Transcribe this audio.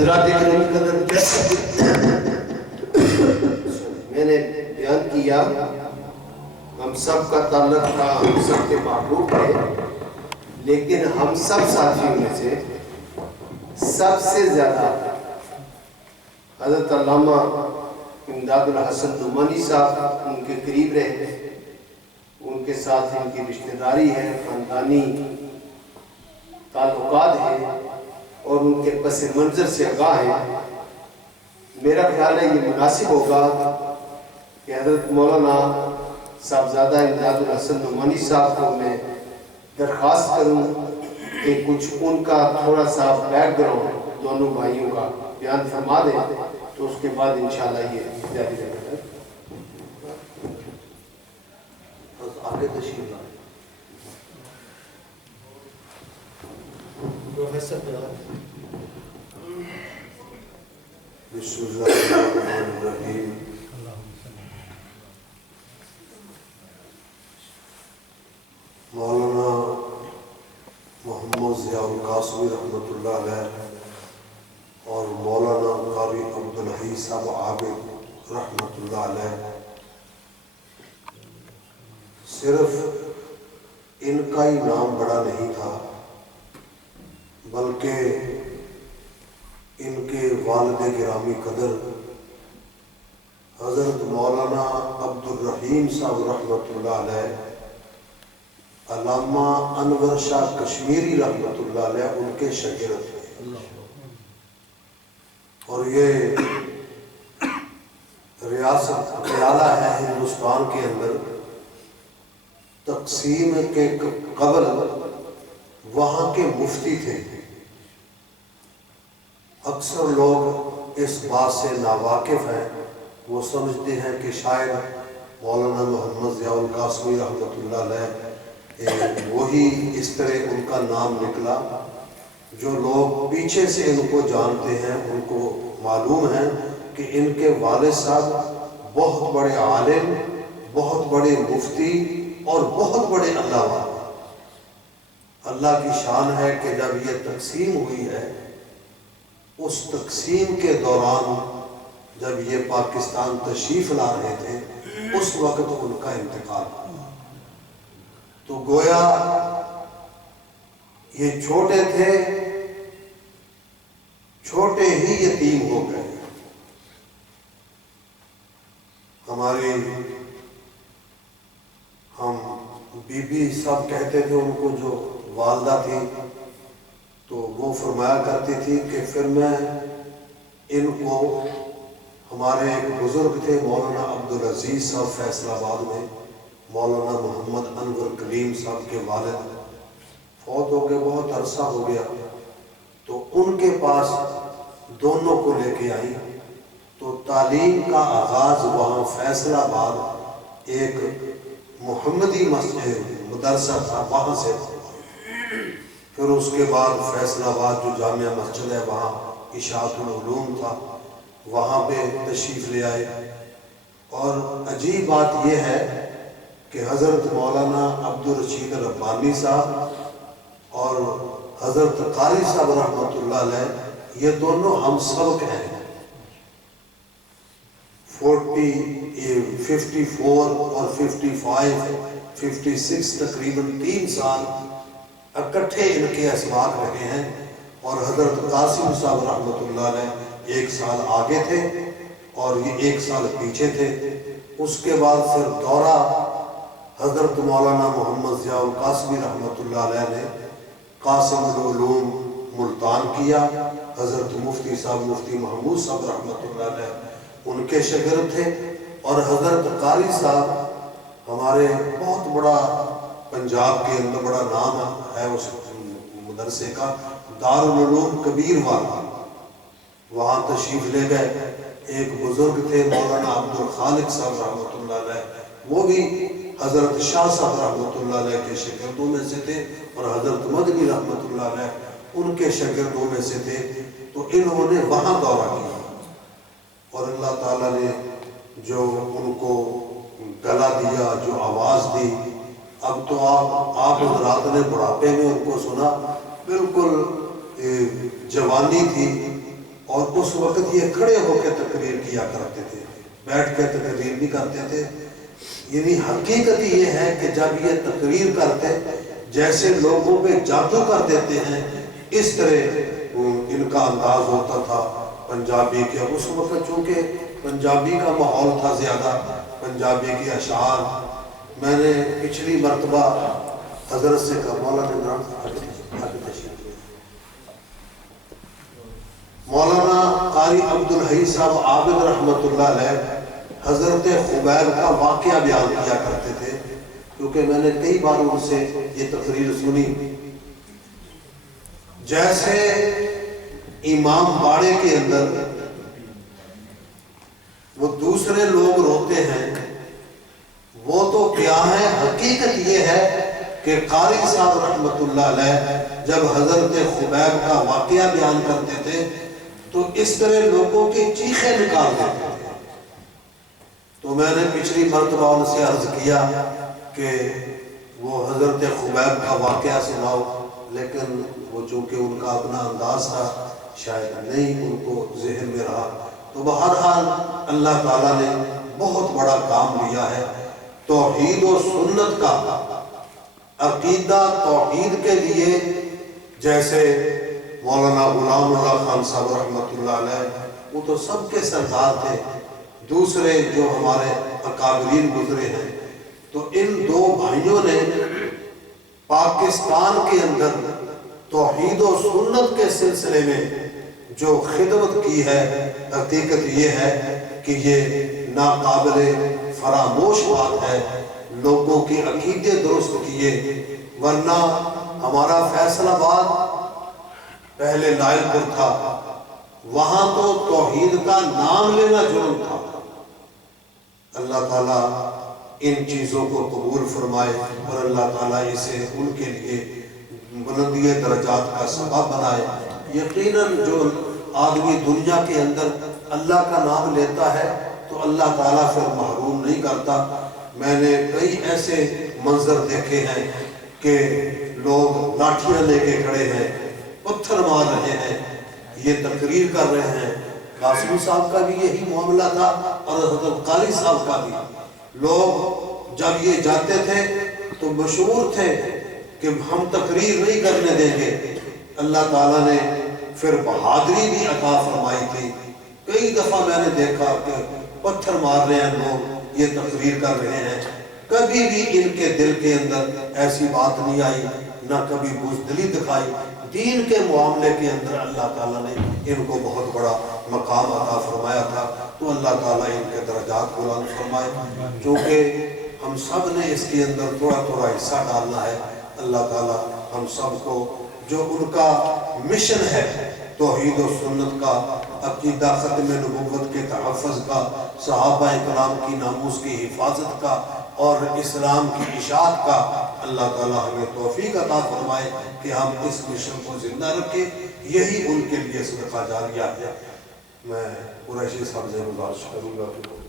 حضرات کریم قدر میں نے بیان کیا، ہم سب کا تعلق تھا، ہم سب کے محبوب تھے، لیکن ہم سب ساتھیوں میں سے سب سے زیادہ حضرت علامہ امداد الحسن نعمانی صاحب ان کے قریب رہے، ان کے ساتھ ان کی رشتہ داری ہے، خاندانی تعلقات ہیں اور ان کے پس منظر سے آگاہ ہے۔ میرا خیال ہے یہ مناسب ہوگا کہ حضرت مولانا صاحبزادہ امداد الحسن نعمانی صاحب کو میں درخواست کروں کہ کچھ ان کا تھوڑا سا بیک گراؤنڈ دونوں بھائیوں کا بیان فرما دیں، تو اس کے بعد انشاءاللہ یہ جاری رہے گا۔ آگے تشریف لائیں پروفیسر بسم اللہ الرحمن الرحیم۔ مولانا محمد ضیاء القاسمی رحمۃ اللہ علیہ اور مولانا قاری عبدالحی صاحب عابد رحمۃ اللہ علیہ، صرف ان کا ہی نام بڑا نہیں تھا بلکہ ان کے والد گرامی قدر حضرت مولانا عبد الرحیم صاحب رحمۃ اللہ علیہ، علامہ انور شاہ کشمیری رحمۃ اللہ علیہ ان کے شاگرد تھے، اور یہ ریاست پٹیالہ ہے ہندوستان کے اندر، تقسیم کے قبل وہاں کے مفتی تھے۔ اکثر لوگ اس بات سے ناواقف ہیں، وہ سمجھتے ہیں کہ شاید مولانا محمد ضیاء القاسمی رحمۃ اللہ علیہ وہی اس طرح ان کا نام نکلا۔ جو لوگ پیچھے سے ان کو جانتے ہیں ان کو معلوم ہے کہ ان کے والد صاحب بہت بڑے عالم، بہت بڑے مفتی اور بہت بڑے علامہ۔ اللہ کی شان ہے کہ جب یہ تقسیم ہوئی ہے، اس تقسیم کے دوران جب یہ پاکستان تشریف لا رہے تھے، اس وقت ان کا انتقال ہوا۔ تو گویا یہ چھوٹے تھے، چھوٹے ہی یتیم ہو گئے۔ ہماری ہم بی بی سب کہتے تھے ان کو، جو والدہ تھی، تو وہ فرمایا کرتی تھی کہ پھر میں ان کو، ہمارے ایک بزرگ تھے مولانا عبدالعزیز صاحب فیصل آباد میں، مولانا محمد انور کلیم صاحب کے والد فوت ہو گئے، بہت عرصہ ہو گیا، تو ان کے پاس دونوں کو لے کے آئی۔ تو تعلیم کا آغاز وہاں فیصل آباد ایک محمدی مسجد مدرسہ تھا، وہاں سے، پھر اس کے بعد فیصل آباد جو جامعہ مسجد ہے وہاں اشاعت العلوم تھا، وہاں پہ تشریف لے آئے۔ اور عجیب بات یہ ہے کہ حضرت مولانا عبدالرشید ربانی صاحب اور حضرت قاری صاحب رحمۃ اللہ علیہ، یہ دونوں ہم سبق ہیں۔ 54 اور 55 56 تقریباً 3 سال اکٹھے ان کے اسباق رہے ہیں، اور حضرت قاسم صاحب رحمۃ اللہ علیہ 1 سال آگے تھے اور یہ 1 سال پیچھے تھے۔ اس کے بعد پھر دورہ حضرت مولانا محمد ضیاء القاسمی رحمۃ اللہ علیہ نے قاسم العلوم ملتان کیا۔ حضرت مفتی صاحب مفتی محمود صاحب رحمۃ اللہ علیہ ان کے شاگرد تھے، اور حضرت قاری صاحب ہمارے بہت بڑا پنجاب کے اندر بڑا نام ہے اس مدرسے کا، دارالعلوم کبیر والا، وہاں تشریف لے گئے۔ ایک بزرگ تھے مولانا عبد الخالق صاحب رحمۃ اللہ علیہ، وہ بھی حضرت شاہ صاحب رحمۃ اللہ علیہ کے شاگردوں میں سے تھے، اور حضرت مدنی رحمۃ اللہ علیہ ان کے شاگردوں میں سے تھے۔ تو انہوں نے وہاں دورہ کیا، اور اللہ تعالیٰ نے جو ان کو گلا دیا، جو آواز دی، اب تو آپ حضرات نے بڑھاپے میں ان کو سنا، بالکل جوانی تھی اور اس وقت یہ کھڑے ہو کے تقریر کیا کرتے تھے، بیٹھ کے تقریر نہیں کرتے تھے۔ یعنی حقیقت یہ ہے کہ جب یہ تقریر کرتے جیسے لوگوں پہ جادو کر دیتے ہیں، اس طرح ان کا انداز ہوتا تھا پنجابی کے۔ اس وقت چونکہ پنجابی کا ماحول تھا زیادہ، پنجابی کے اشعار، میں نے پچھلی مرتبہ حضرت سے کہا، مولانا قاری عبدالحی صاحب عابد رحمۃ اللہ علیہ حضرت خبیب کا واقعہ بیان کیا کرتے تھے، کیونکہ میں نے کئی بار ان سے یہ تقریر سنی۔ جیسے امام باڑے کے اندر وہ دوسرے لوگ روتے ہیں، وہ تو کیا ہے، حقیقت یہ ہے کہ قاری صاحب رحمۃ اللہ علیہ جب حضرت خبیب کا واقعہ بیان کرتے تھے تو اس طرح لوگوں کی چیخیں نکال دیتے تھے۔ تو میں نے پچھلی مرتبہ ان سے عرض کیا کہ وہ حضرت خبیب کا واقعہ سناؤ، لیکن وہ چونکہ ان کا اپنا انداز تھا شاید نہیں ان کو ذہن میں رہا۔ تو بہرحال اللہ تعالیٰ نے بہت بڑا کام لیا ہے، توحید و سنت کا عقیدہ توحید کے لیے، جیسے مولانا غلام اللہ خان صاحب رحمۃ اللہ علیہ، وہ تو سب کے سردار تھے، دوسرے جو ہمارے اکابرین گزرے ہیں، تو ان دو بھائیوں نے پاکستان کے اندر توحید و سنت کے سلسلے میں جو خدمت کی ہے، حقیقت یہ ہے کہ یہ ناقابل فراموش بات ہے۔ لوگوں کے عقیدے درست کیے، ورنہ ہمارا فیصل آباد پہلے لائل پور تھا، وہاں تو توحید کا نام لینا جرم تھا۔ اللہ تعالیٰ ان چیزوں کو قبول فرمائے اور اللہ تعالیٰ اسے ان کے لیے بلندی درجات کا سبب بنائے۔ یقیناً جو آدمی دنیا کے اندر اللہ کا نام لیتا ہے تو اللہ تعالیٰ پھر محروم نہیں کرتا۔ میں نے کئی ایسے منظر دیکھے ہیں کہ لوگ لاٹھیاں لے کے کھڑے ہیں، پتھر مار رہے ہیں، یہ تقریر کر رہے ہیں۔ قاسمی صاحب کا بھی یہی معاملہ تھا اور حضرت قاری صاحب کا بھی۔ لوگ جب یہ جاتے تھے تو مشہور تھے کہ ہم تقریر نہیں کرنے دیں گے۔ اللہ تعالیٰ نے پھر بہادری بھی عطا فرمائی تھی۔ کئی دفعہ میں نے دیکھا کہ پتھر مار رہے ہیں لوگ، یہ تقریر کر رہے ہیں، کبھی بھی ان کے دل کے اندر ایسی بات نہیں آئی، نہ کبھی بزدلی دکھائی۔ دین کے معاملے کے اندر اللہ تعالیٰ نے ان کو بہت بڑا مقام عطا فرمایا تھا، تو اللہ تعالیٰ ان کے درجات بلند فرمائے۔ چونکہ ہم سب نے اس کے اندر تھوڑا تھوڑا حصہ ڈالنا ہے، اللہ تعالیٰ ہم سب کو جو ان کا مشن ہے توحید و سنت کا، عقیدہ ختم نبوت کے تحفظ کا، صحابہ کرام کی ناموس کی حفاظت کا اور اسلام کی اشاعت کا، اللہ تعالیٰ ہمیں توفیق عطا فرمائے کہ ہم اس مشن کو زندہ رکھیں۔ یہی ان کے لیے صدقہ جاریہ ہے۔ میں قریشی صاحب سے گزارش کروں گا کہ